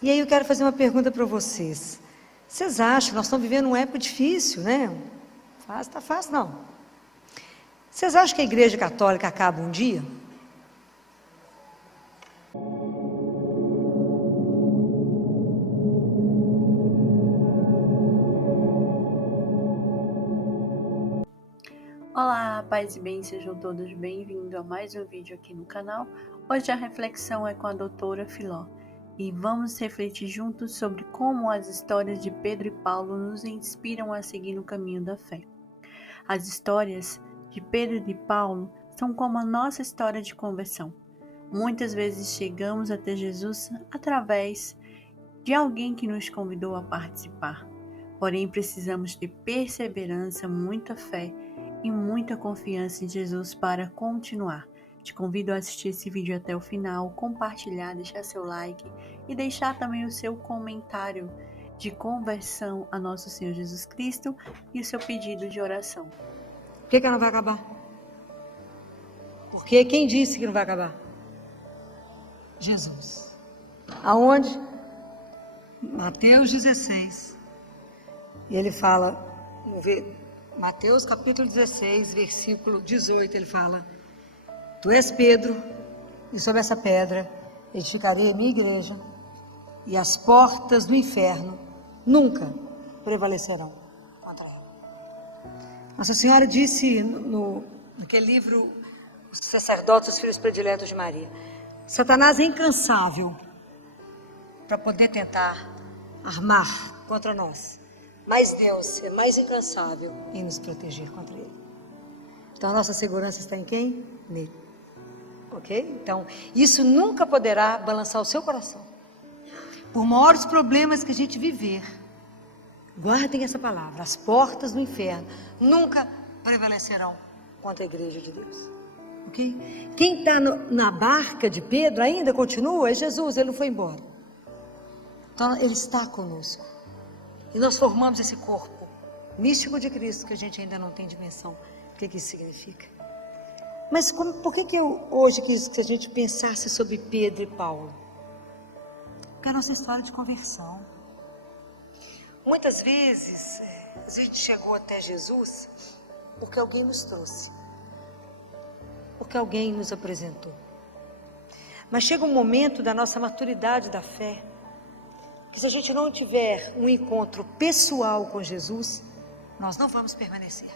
E aí eu quero fazer uma pergunta para vocês. Vocês acham, nós estamos vivendo uma época difícil, né? Fácil, tá fácil não. Vocês acham que a Igreja Católica acaba um dia? Olá, paz e bem, sejam todos bem-vindos a mais um vídeo aqui no canal. Hoje a reflexão é com a doutora Filó e vamos refletir juntos sobre como as histórias de Pedro e Paulo nos inspiram a seguir no caminho da fé. As histórias de Pedro e de Paulo são como a nossa história de conversão. Muitas vezes chegamos até Jesus através de alguém que nos convidou a participar. Porém, precisamos ter perseverança, muita fé e muita confiança em Jesus para continuar. Te convido a assistir esse vídeo até o final, compartilhar, deixar seu like e deixar também o seu comentário de conversão a nosso Senhor Jesus Cristo e o seu pedido de oração. Por que ela não vai acabar? Porque quem disse que não vai acabar? Jesus. Aonde? Mateus 16. E ele fala, Mateus capítulo 16, versículo 18, ele fala: Tu és Pedro, e sobre essa pedra edificarei a minha igreja, e as portas do inferno nunca prevalecerão contra ela. Nossa Senhora disse naquele livro, Os Sacerdotes, os Filhos Prediletos de Maria: Satanás é incansável para poder tentar armar contra nós. Mas Deus é mais incansável em nos proteger contra Ele. Então a nossa segurança está em quem? Nele. Ok? Então isso nunca poderá balançar o seu coração. Por maiores problemas que a gente viver, guardem essa palavra: as portas do inferno nunca prevalecerão contra a igreja de Deus. Ok? Quem está na barca de Pedro ainda continua é Jesus, ele não foi embora. Então ele está conosco. E nós formamos esse corpo místico de Cristo que a gente ainda não tem dimensão do que isso significa. Mas por que eu hoje quis que a gente pensasse sobre Pedro e Paulo? Porque é a nossa história de conversão. Muitas vezes a gente chegou até Jesus porque alguém nos trouxe, porque alguém nos apresentou. Mas chega um momento da nossa maturidade da fé que se a gente não tiver um encontro pessoal com Jesus, nós não vamos permanecer.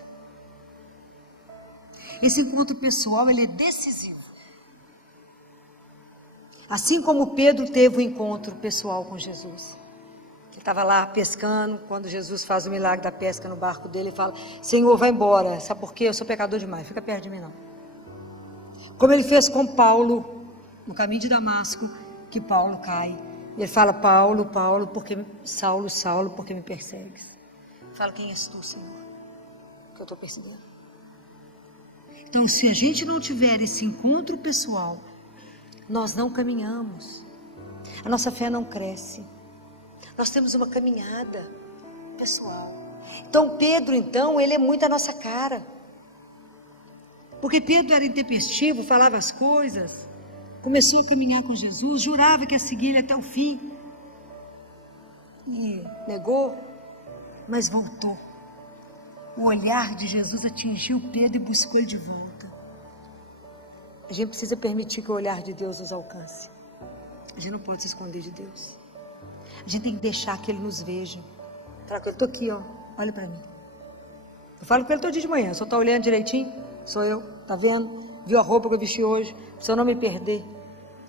Esse encontro pessoal, ele é decisivo. Assim como Pedro teve um encontro pessoal com Jesus. Ele estava lá pescando, quando Jesus faz o milagre da pesca no barco dele, ele fala: Senhor, vai embora, sabe por quê? Eu sou pecador demais, fica perto de mim não. Como ele fez com Paulo, no caminho de Damasco, que Paulo cai. E ele fala: Paulo, Paulo, Saulo, Saulo, por que me persegues? Fala: quem és tu, Senhor? Que eu estou perseguindo. Então, se a gente não tiver esse encontro pessoal, nós não caminhamos. A nossa fé não cresce. Nós temos uma caminhada pessoal. Então, Pedro, ele é muito a nossa cara. Porque Pedro era intempestivo, falava as coisas. Começou a caminhar com Jesus, jurava que ia seguir ele até o fim. E negou, mas voltou. O olhar de Jesus atingiu Pedro e buscou ele de volta. A gente precisa permitir que o olhar de Deus nos alcance. A gente não pode se esconder de Deus. A gente tem que deixar que Ele nos veja. Fala com Ele: estou aqui, ó, olha para mim. Eu falo com Ele todo dia de manhã: o senhor está olhando direitinho? Sou eu, está vendo? Viu a roupa que eu vesti hoje? Para o senhor não me perder.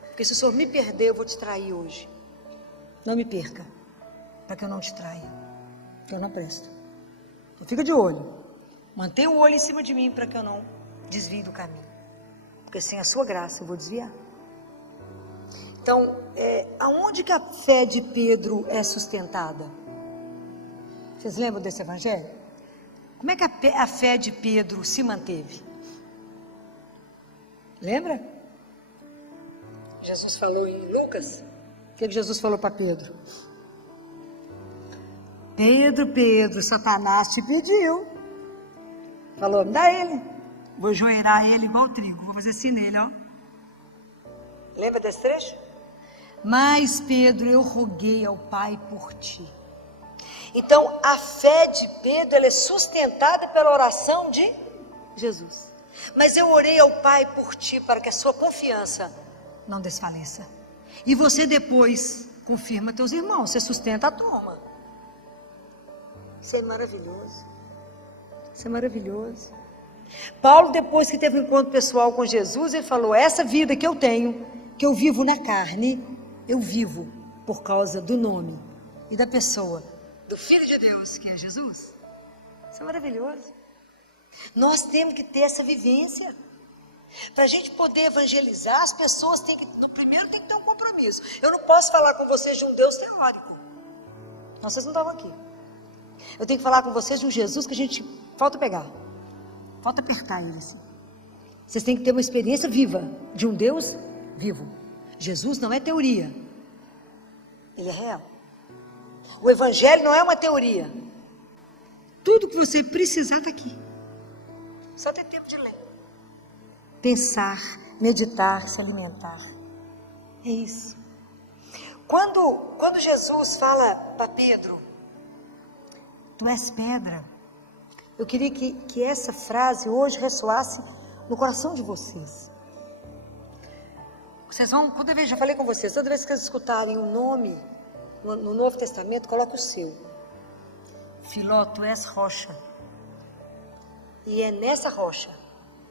Porque se o senhor me perder, eu vou te trair hoje. Não me perca, para que eu não te traia. Porque eu não presto. Então fica de olho. Mantenha o olho em cima de mim para que eu não desvie do caminho. Porque sem a sua graça eu vou desviar. Então, aonde que a fé de Pedro é sustentada? Vocês lembram desse evangelho? Como é que a fé de Pedro se manteve? Lembra? Jesus falou em Lucas. O que Jesus falou para Pedro? Pedro, Pedro, Satanás te pediu. Falou: me dá ele. Vou joeirar ele igual trigo. Vou fazer assim nele, ó. Lembra desse trecho? Mas, Pedro, eu roguei ao Pai por ti. Então, a fé de Pedro, ela é sustentada pela oração de Jesus. Mas eu orei ao Pai por ti, para que a sua confiança não desfaleça. E você depois confirma teus irmãos, você sustenta a turma. Isso é maravilhoso. Isso é maravilhoso. Paulo, depois que teve um encontro pessoal com Jesus, ele falou: essa vida que eu tenho, que eu vivo na carne, eu vivo por causa do nome e da pessoa do Filho de Deus, que é Jesus. Isso é maravilhoso. Nós temos que ter essa vivência. Para a gente poder evangelizar, as pessoas têm que, no primeiro tem que ter um compromisso. Eu não posso falar com vocês de um Deus teórico. Não, vocês não estavam aqui. Eu tenho que falar com vocês de um Jesus que a gente falta pegar. Falta apertar ele assim. Vocês têm que ter uma experiência viva de um Deus vivo. Jesus não é teoria. Ele é real. O Evangelho não é uma teoria. Tudo que você precisar está aqui. Só ter tempo de ler. Pensar, meditar, se alimentar. É isso. Quando Jesus fala para Pedro: tu és pedra. Eu queria que essa frase hoje ressoasse no coração de vocês. Vocês vão, toda vez, já falei com vocês, toda vez que vocês escutarem um nome no Novo Testamento, coloque o seu. Filó, tu és rocha. E é nessa rocha,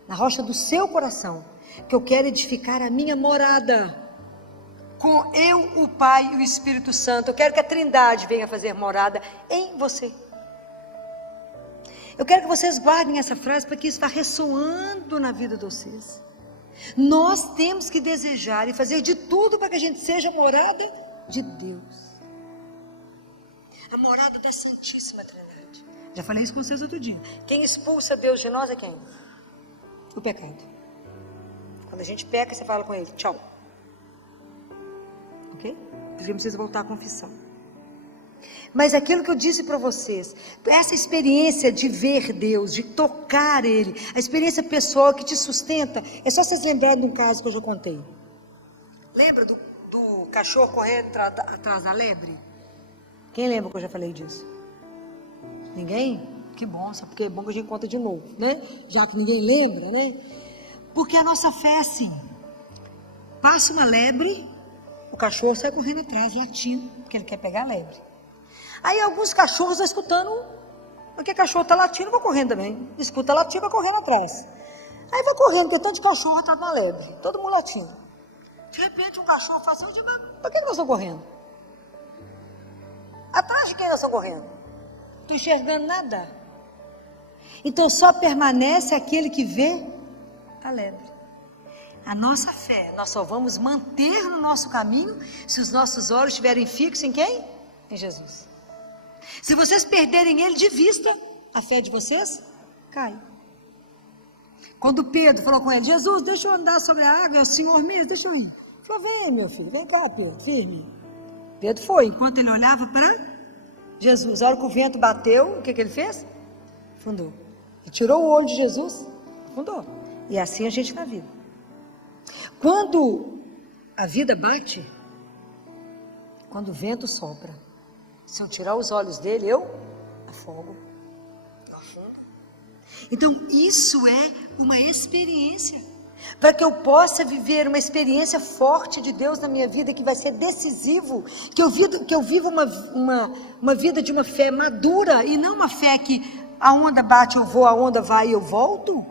na rocha do seu coração, que eu quero edificar a minha morada. Com eu, o Pai e o Espírito Santo. Eu quero que a Trindade venha fazer morada em você. Eu quero que vocês guardem essa frase para que isso vá ressoando na vida de vocês. Nós temos que desejar e fazer de tudo para que a gente seja morada de Deus. A morada da Santíssima Trindade. Já falei isso com vocês outro dia. Quem expulsa Deus de nós é quem? O pecado. Quando a gente peca, você fala com ele: tchau. Ok? Porque precisa voltar à confissão. Mas aquilo que eu disse para vocês, essa experiência de ver Deus, de tocar Ele, a experiência pessoal que te sustenta, é só vocês lembrarem de um caso que eu já contei. Lembra do cachorro correndo atrás da lebre? Quem lembra que eu já falei disso? Ninguém? Que bom, só porque é bom que a gente conta de novo, né? Já que ninguém lembra, né? Porque a nossa fé é assim: passa uma lebre, o cachorro sai correndo atrás, latindo, porque ele quer pegar a lebre. Aí alguns cachorros vão escutando, porque cachorro está latindo, vão correndo também. Escuta latir, vai correndo atrás. Aí vai correndo, porque tanto de cachorro está na lebre, todo mundo latindo. De repente um cachorro fala assim: mas por que nós estamos correndo? Atrás de quem nós estamos correndo? Não estou enxergando nada. Então só permanece aquele que vê a lebre. A nossa fé, nós só vamos manter no nosso caminho se os nossos olhos estiverem fixos em quem? Em Jesus. Se vocês perderem Ele de vista, a fé de vocês cai. Quando Pedro falou com ele: Jesus, deixa eu andar sobre a água, é o Senhor mesmo, deixa eu ir. Ele falou: vem, meu filho, vem cá, Pedro, firme. Pedro foi, enquanto ele olhava para Jesus. A hora que o vento bateu, o que ele fez? Afundou. Ele tirou o olho de Jesus, afundou. E assim a gente na vida. Quando a vida bate, quando o vento sopra, se eu tirar os olhos dele, eu afogo, eu afundo. Então isso é uma experiência, para que eu possa viver uma experiência forte de Deus na minha vida, que vai ser decisivo, que eu viva uma vida de uma fé madura, e não uma fé que a onda bate eu vou, a onda vai e eu volto.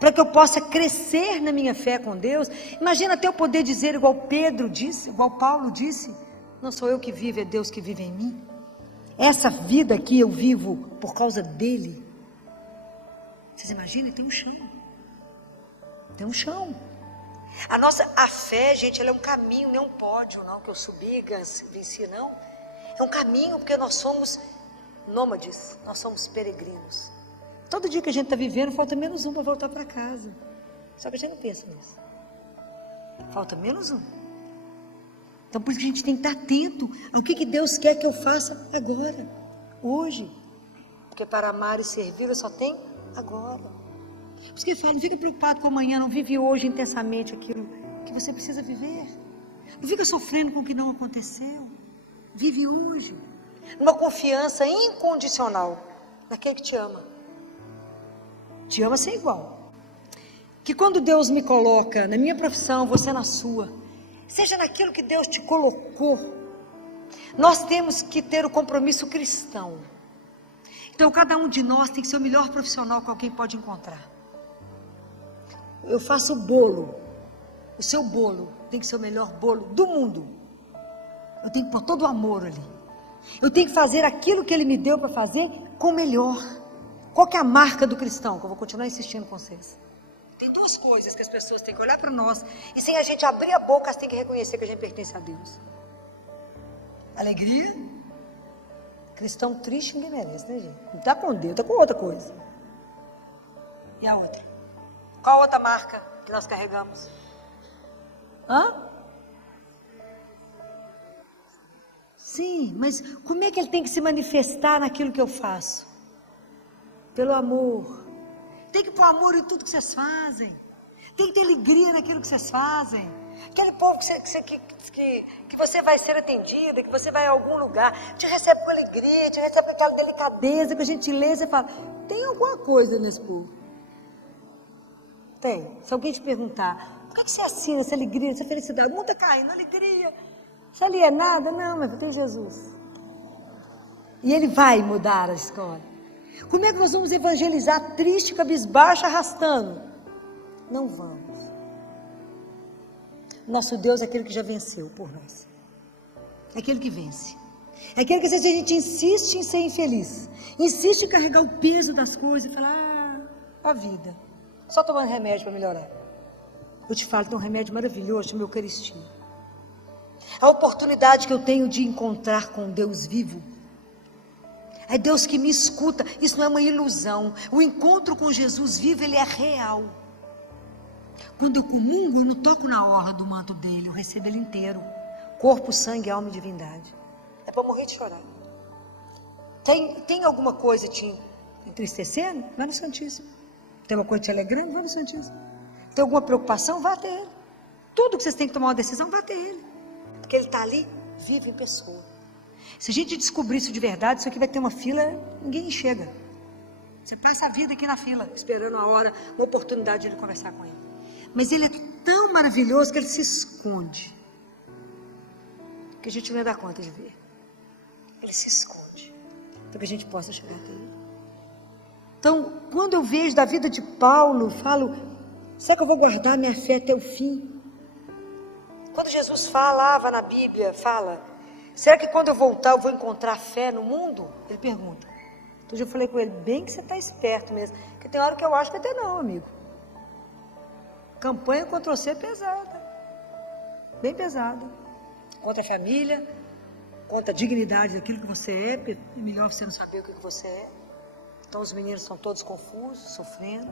Para que eu possa crescer na minha fé com Deus. Imagina até eu poder dizer igual Pedro disse, igual Paulo disse: não sou eu que vivo, é Deus que vive em mim. Essa vida aqui eu vivo por causa dele. Vocês imaginam? Tem um chão. Tem um chão. A fé, gente, ela é um caminho, não é um pódio, não, que eu subi, venci, não. É um caminho, porque nós somos nômades, nós somos peregrinos. Todo dia que a gente está vivendo, falta menos um para voltar para casa. Só que a gente não pensa nisso. Falta menos um. Então por isso que a gente tem que estar atento ao que Deus quer que eu faça agora, hoje. Porque para amar e servir só tem agora. Por isso que ele fala: não fica preocupado com amanhã, não vive hoje intensamente aquilo que você precisa viver. Não fica sofrendo com o que não aconteceu. Vive hoje. Uma confiança incondicional naquele que te ama. Te ama sem igual. Que quando Deus me coloca na minha profissão, você na sua, seja naquilo que Deus te colocou, nós temos que ter o compromisso cristão. Então cada um de nós tem que ser o melhor profissional que alguém pode encontrar. Eu faço o bolo. O seu bolo tem que ser o melhor bolo do mundo. Eu tenho que pôr todo o amor ali. Eu tenho que fazer aquilo que Ele me deu para fazer com o melhor. Qual que é a marca do cristão? Que eu vou continuar insistindo com vocês. Tem duas coisas que as pessoas têm que olhar para nós. E sem a gente abrir a boca, elas têm que reconhecer que a gente pertence a Deus. Alegria. Cristão triste ninguém merece, né, gente? Não está com Deus, está com outra coisa. E a outra? Qual a outra marca que nós carregamos? Sim, mas como é que ele tem que se manifestar naquilo que eu faço? Pelo amor. Tem que pôr amor em tudo que vocês fazem. Tem que ter alegria naquilo que vocês fazem. Aquele povo que você vai ser atendida, que você vai a algum lugar, te recebe com alegria, te recebe com aquela delicadeza, com a gentileza, e fala, tem alguma coisa nesse povo? Tem. Se alguém te perguntar, por que você assina essa alegria, essa felicidade? O mundo está caindo, alegria. Isso ali é nada? Não, mas tem Jesus. E Ele vai mudar a história. Como é que nós vamos evangelizar triste, cabisbaixo, arrastando? Não vamos. Nosso Deus é aquele que já venceu por nós. É aquele que vence. É aquele que, se a gente insiste em ser infeliz, insiste em carregar o peso das coisas e falar, a vida, só tomando remédio para melhorar. Eu te falo, tem um remédio maravilhoso, chama Eucaristia. A oportunidade que eu tenho de encontrar com Deus vivo. É Deus que me escuta. Isso não é uma ilusão. O encontro com Jesus vivo, ele é real. Quando eu comungo, eu não toco na orla do manto dele, eu recebo ele inteiro. Corpo, sangue, alma e divindade. É para morrer de chorar. Tem alguma coisa te entristecendo? Vai no Santíssimo. Tem uma coisa te alegrando? Vai no Santíssimo. Tem alguma preocupação? Vá até ele. Tudo que vocês têm que tomar uma decisão, vá até ele. Porque ele está ali, vive em pessoa. Se a gente descobrir isso de verdade, isso aqui vai ter uma fila, ninguém chega. Você passa a vida aqui na fila, esperando a hora, uma oportunidade de ele conversar com ele. Mas ele é tão maravilhoso que ele se esconde. Que a gente não ia dar conta de ver. Ele se esconde. Para que a gente possa chegar até ele. Então, quando eu vejo da vida de Paulo, falo, será que eu vou guardar minha fé até o fim? Quando Jesus falava na Bíblia, fala, será que quando eu voltar eu vou encontrar fé no mundo? Ele pergunta. Então eu falei com ele, bem que você está esperto mesmo, porque tem hora que eu acho que até não, amigo. Campanha contra você é pesada, bem pesada. Contra a família, contra a dignidade daquilo que você é, é melhor você não saber o que você é. Então os meninos estão todos confusos, sofrendo.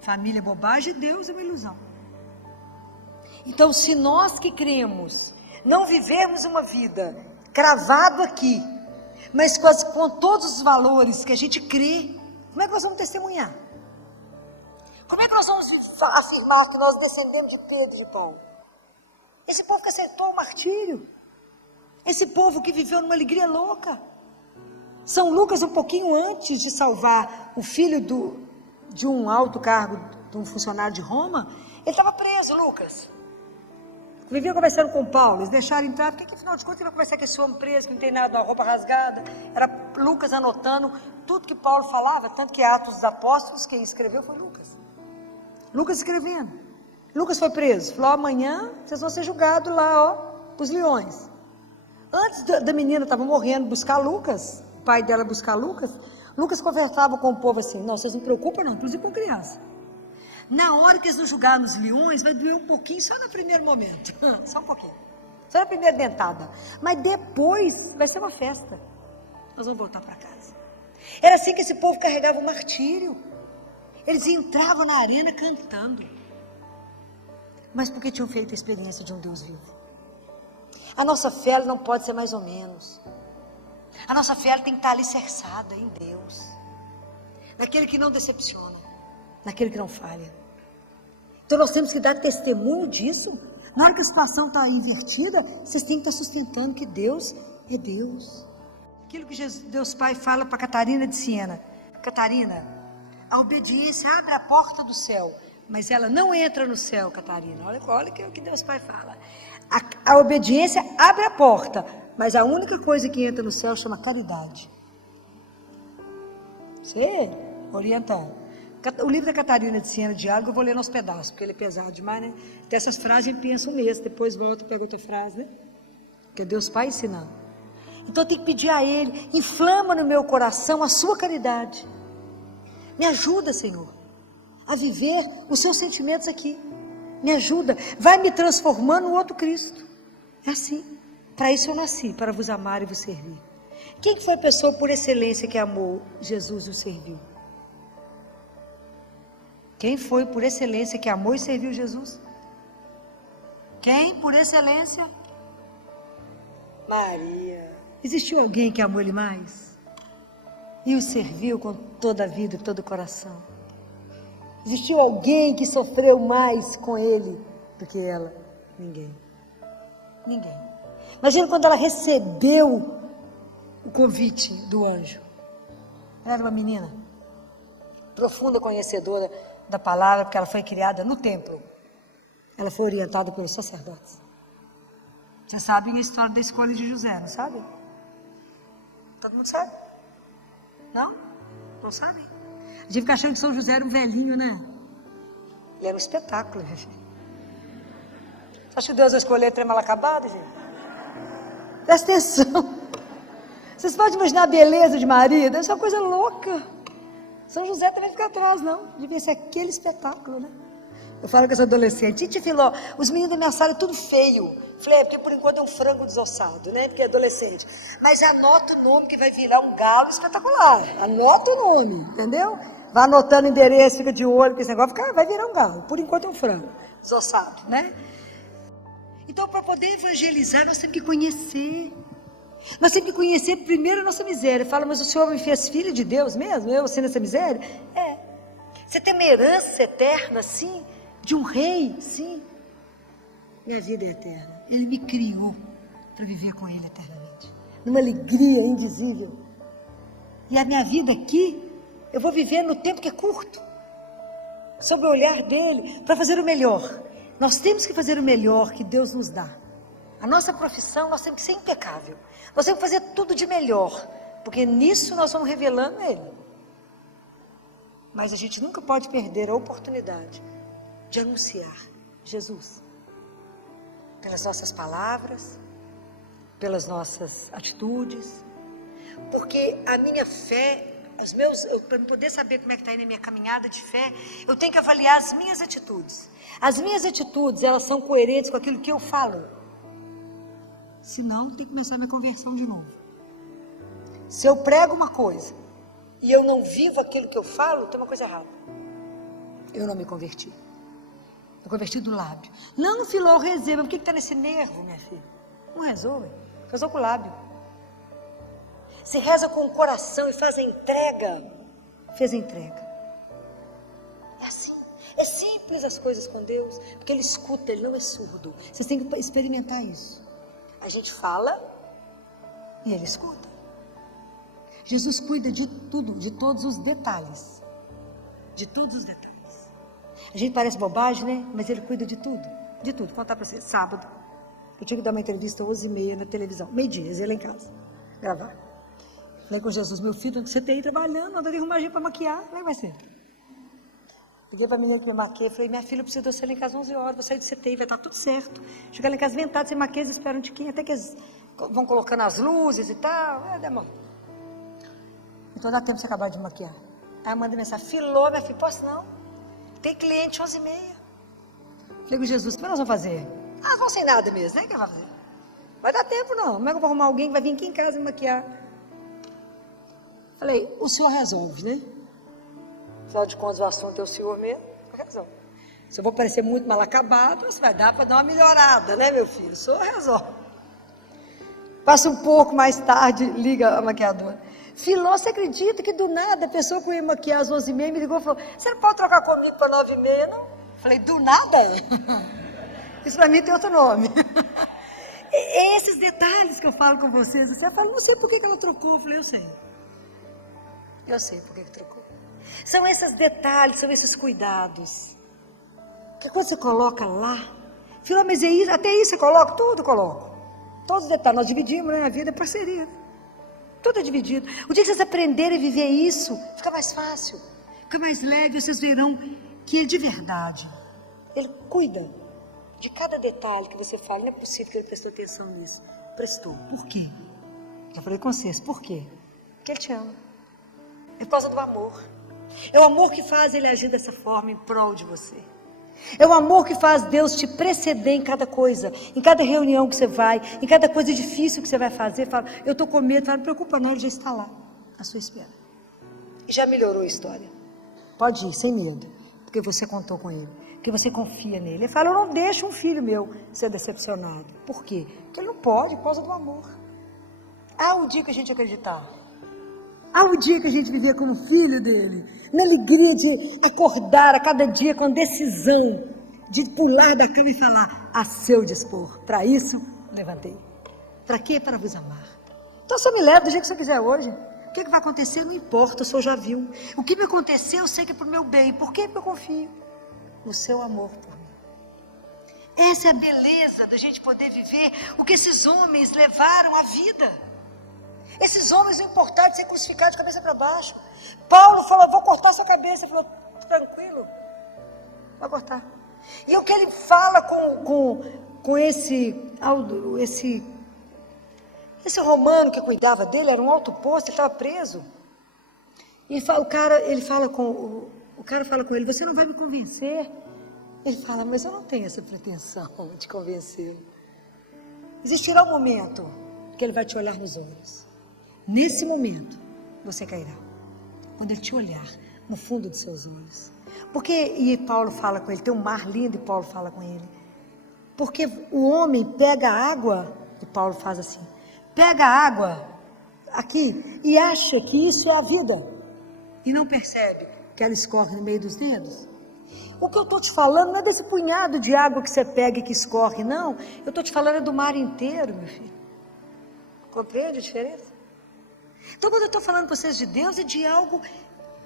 Família é bobagem, Deus é uma ilusão. Então, se nós que cremos, não vivermos uma vida cravado aqui, mas com todos os valores que a gente crê, como é que nós vamos testemunhar? Como é que nós vamos afirmar que nós descendemos de Pedro e de Paulo? Esse povo que aceitou o martírio, esse povo que viveu numa alegria louca. São Lucas, um pouquinho antes de salvar o filho de um alto cargo, de um funcionário de Roma, ele estava preso, Lucas. Vivia conversando com Paulo, eles deixaram entrar, porque afinal de contas ele vai conversar com esse homem preso, que não tem nada, uma roupa rasgada. Era Lucas anotando tudo que Paulo falava, tanto que Atos dos Apóstolos, quem escreveu foi Lucas. Lucas escrevendo. Lucas foi preso, falou, amanhã vocês vão ser julgados lá, para os leões. Antes da menina estava morrendo, buscar Lucas, o pai dela buscar Lucas, Lucas conversava com o povo assim, não, vocês não se preocupam não, inclusive com criança. Na hora que eles nos julgarem nos leões, vai doer um pouquinho, só no primeiro momento. Só um pouquinho. Só na primeira dentada. Mas depois vai ser uma festa. Nós vamos voltar para casa. Era assim que esse povo carregava o martírio. Eles entravam na arena cantando. Mas porque tinham feito a experiência de um Deus vivo. A nossa fé ela não pode ser mais ou menos. A nossa fé ela tem que estar alicerçada em Deus. Naquele que não decepciona. Naquele que não falha. Então nós temos que dar testemunho disso Na hora que a situação está invertida, vocês têm que estar sustentando que Deus é Deus. Aquilo que Deus Pai fala para Catarina de Siena. Catarina, a obediência abre a porta do céu, mas ela não entra no céu, Catarina. Olha o que Deus Pai fala. A obediência abre a porta, mas a única coisa que entra no céu chama caridade. Você orientando. O livro da Catarina de Siena, Diálogo, eu vou ler nos pedaços, porque ele é pesado demais, né? Dessas frases a gente pensa um mês, depois volta e pega outra frase, né? Que é Deus Pai ensinando. Então eu tenho que pedir a Ele, inflama no meu coração a sua caridade. Me ajuda, Senhor, a viver os seus sentimentos aqui. Me ajuda, vai me transformando no outro Cristo. É assim. Para isso eu nasci, para vos amar e vos servir. Quem foi a pessoa por excelência que amou Jesus e o serviu? Quem foi por excelência que amou e serviu Jesus? Quem por excelência? Maria. Existiu alguém que amou Ele mais? E o serviu com toda a vida e todo o coração? Existiu alguém que sofreu mais com Ele do que ela? Ninguém. Ninguém. Imagina quando ela recebeu o convite do anjo. Ela era uma menina profunda conhecedora da palavra, porque ela foi criada no templo. Ela foi orientada pelos sacerdotes. Vocês sabem a história da escolha de José, não sabem? Todo mundo sabe? Não? Não sabem? A gente fica achando que São José era um velhinho, né? Ele era um espetáculo, gente. Você acha que Deus vai escolher trem mal acabado, gente? Presta atenção. Vocês podem imaginar a beleza de Maria? Deve ser uma coisa louca. São José também fica atrás, não. Devia ser aquele espetáculo, né? Eu falo com essa adolescente, Titi Filó, os meninos da minha sala é tudo feio. Falei, porque por enquanto é um frango desossado, né? Porque é adolescente. Mas anota o nome que vai virar um galo espetacular. Anota o nome, entendeu? Vai anotando o endereço, fica de olho, porque esse negócio vai virar um galo. Por enquanto é um frango desossado, né? Então, para poder evangelizar, nós temos que conhecer. Nós temos que conhecer primeiro a nossa miséria. Fala, mas o Senhor me fez filho de Deus mesmo? Eu sendo essa miséria? É. Você tem uma herança eterna, sim, de um rei, sim. Minha vida é eterna. Ele me criou para viver com Ele eternamente. Numa alegria indizível. E a minha vida aqui, eu vou viver no tempo que é curto. Sob o olhar dEle, para fazer o melhor. Nós temos que fazer o melhor que Deus nos dá. A nossa profissão, nós temos que ser impecável. Nós temos que fazer tudo de melhor. Porque nisso nós vamos revelando Ele. Mas a gente nunca pode perder a oportunidade de anunciar Jesus. Pelas nossas palavras, pelas nossas atitudes. Porque a minha fé, para poder saber como é que está indo a minha caminhada de fé, eu tenho que avaliar as minhas atitudes. As minhas atitudes, elas são coerentes com aquilo que eu falo. Senão, tem que começar a minha conversão de novo. Se eu prego uma coisa e eu não vivo aquilo que eu falo, tem uma coisa errada. Eu não me converti. Eu converti do lábio. Não, Filó, rezei, mas por que está nesse nervo, minha filha? Não rezou, rezou com o lábio. Se reza com o coração e faz a entrega, fez a entrega. É assim. É simples as coisas com Deus, porque Ele escuta, Ele não é surdo. Vocês têm que experimentar isso. A gente fala e Ele escuta. Jesus cuida de tudo, de todos os detalhes. De todos os detalhes. A gente parece bobagem, né? Mas Ele cuida de tudo. De tudo. Vou contar para vocês. Sábado, eu tive que dar uma entrevista às 11h30 na televisão. Meio-dia, eu ia lá em casa, gravar. Falei com Jesus, meu filho, você tem aí trabalhando, anda de arrumar gente para maquiar. Como é que vai ser? Liguei para a menina que me maquia, falei, minha filha, precisa de você lá em casa 11 horas, vou sair de CTI, vai estar tudo certo. Chegar lá em casa ventado, sem maquia, eles esperam um tiquinho, até que eles vão colocando as luzes e tal. Demora. Então dá tempo de você acabar de maquiar. Aí eu mandei mensagem, Filó, minha filha, posso não? Tem cliente 11h30. Falei com Jesus, como nós vamos fazer? Ah, vão sem nada mesmo, né? Que vai fazer? Vai dar tempo não, como é que eu vou arrumar alguém que vai vir aqui em casa me maquiar? Falei, o senhor resolve, né? Afinal de contas, o assunto é o senhor mesmo, resolve. Se eu vou parecer muito mal acabado, você vai dar para dar uma melhorada, né, meu filho? O senhor resolve. Passa um pouco mais tarde, liga a maquiadora. Filó, você acredita que do nada a pessoa que eu ia maquiar às 11h30 me ligou e falou, você não pode trocar comigo para 9h30, não? Falei, do nada? Isso para mim tem outro nome. É esses detalhes que eu falo com vocês. Você fala, não sei por que ela trocou. Eu falei, eu sei. Eu sei por que trocou. São esses detalhes, são esses cuidados. Que quando você coloca lá, filho, mas é isso, até isso você coloca, tudo coloco. Todos os detalhes, nós dividimos, né? A vida é parceria. Tudo é dividido. O dia que vocês aprenderem a viver isso, fica mais fácil, fica mais leve, vocês verão que ele de verdade, ele cuida de cada detalhe que você fala. Não é possível que ele prestou atenção nisso. Prestou. Por quê? Já falei com vocês. Por quê? Porque ele te ama. É por causa do amor. É o amor que faz ele agir dessa forma em prol de você. É o amor que faz Deus te preceder em cada coisa, em cada reunião que você vai, em cada coisa difícil que você vai fazer. Fala, eu estou com medo, fala, não preocupa não, ele já está lá, à sua espera. E já melhorou a história. Pode ir, sem medo, porque você contou com ele, porque você confia nele. Ele fala, eu não deixo um filho meu ser decepcionado. Por quê? Porque ele não pode, por causa do amor. Há um dia que a gente acreditar. Há um dia que a gente viver como filho dele, na alegria de acordar a cada dia com decisão, de pular da cama e falar, a seu dispor. Para isso, levantei. Para quê? Para vos amar. Então, se eu me levo do jeito que você quiser hoje, o que vai acontecer? Não importa, o senhor já viu. O que me aconteceu, eu sei que é para o meu bem. Por quê? Porque eu confio no seu amor por mim. Essa é a beleza da gente poder viver o que esses homens levaram à vida. Esses homens não importaram de ser crucificados de cabeça para baixo. Paulo falou, vou cortar sua cabeça. Ele falou, tranquilo, vai cortar. E o que ele fala com esse romano que cuidava dele, era um alto posto, ele estava preso. E o cara fala com ele, você não vai me convencer? Ele fala, mas eu não tenho essa pretensão de convencê-lo. Existirá um momento que ele vai te olhar nos olhos. Nesse momento, você cairá. Quando ele te olhar no fundo dos seus olhos. E Paulo fala com ele, tem um mar lindo e Paulo fala com ele. Porque o homem pega a água, e Paulo faz assim, pega a água aqui e acha que isso é a vida. E não percebe que ela escorre no meio dos dedos. O que eu estou te falando não é desse punhado de água que você pega e que escorre, não. Eu estou te falando do mar inteiro, meu filho. Compreende a diferença? Então, quando eu estou falando para vocês de Deus, é de algo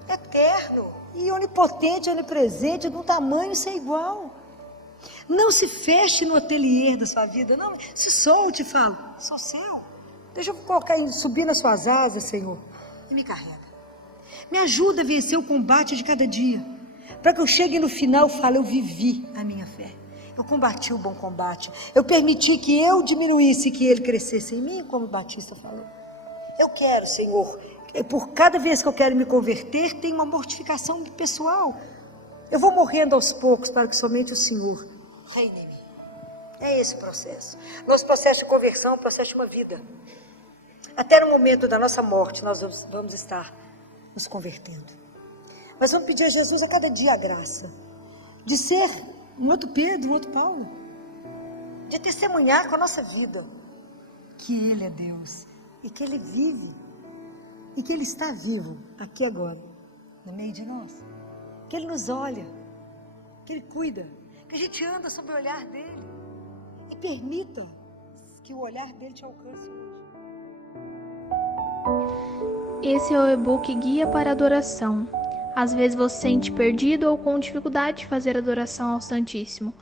eterno e onipotente, onipresente, de um tamanho sem igual. Não se feche no ateliê da sua vida, não. Se solte e falo, sou seu. Deixa eu subir nas suas asas, Senhor, e me carrega. Me ajuda a vencer o combate de cada dia, para que eu chegue no final e fale, eu vivi a minha fé. Eu combati o bom combate. Eu permiti que eu diminuísse e que ele crescesse em mim, como o Batista falou. Eu quero, Senhor, por cada vez que eu quero me converter, tem uma mortificação pessoal. Eu vou morrendo aos poucos para que somente o Senhor reine em mim. É esse o processo. Nosso processo de conversão é um processo de uma vida. Até no momento da nossa morte, nós vamos estar nos convertendo. Mas vamos pedir a Jesus a cada dia a graça de ser um outro Pedro, um outro Paulo, de testemunhar com a nossa vida que Ele é Deus e que Ele vive e que Ele está vivo aqui agora, no meio de nós, que Ele nos olha, que Ele cuida, que a gente anda sob o olhar dEle e permita que o olhar dEle te alcance hoje. Esse é o e-book Guia para Adoração. Às vezes você se sente perdido ou com dificuldade de fazer adoração ao Santíssimo.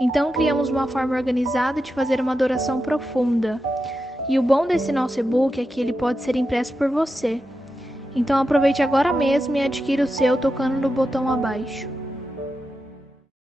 Então criamos uma forma organizada de fazer uma adoração profunda. E o bom desse nosso e-book é que ele pode ser impresso por você. Então aproveite agora mesmo e adquira o seu tocando no botão abaixo.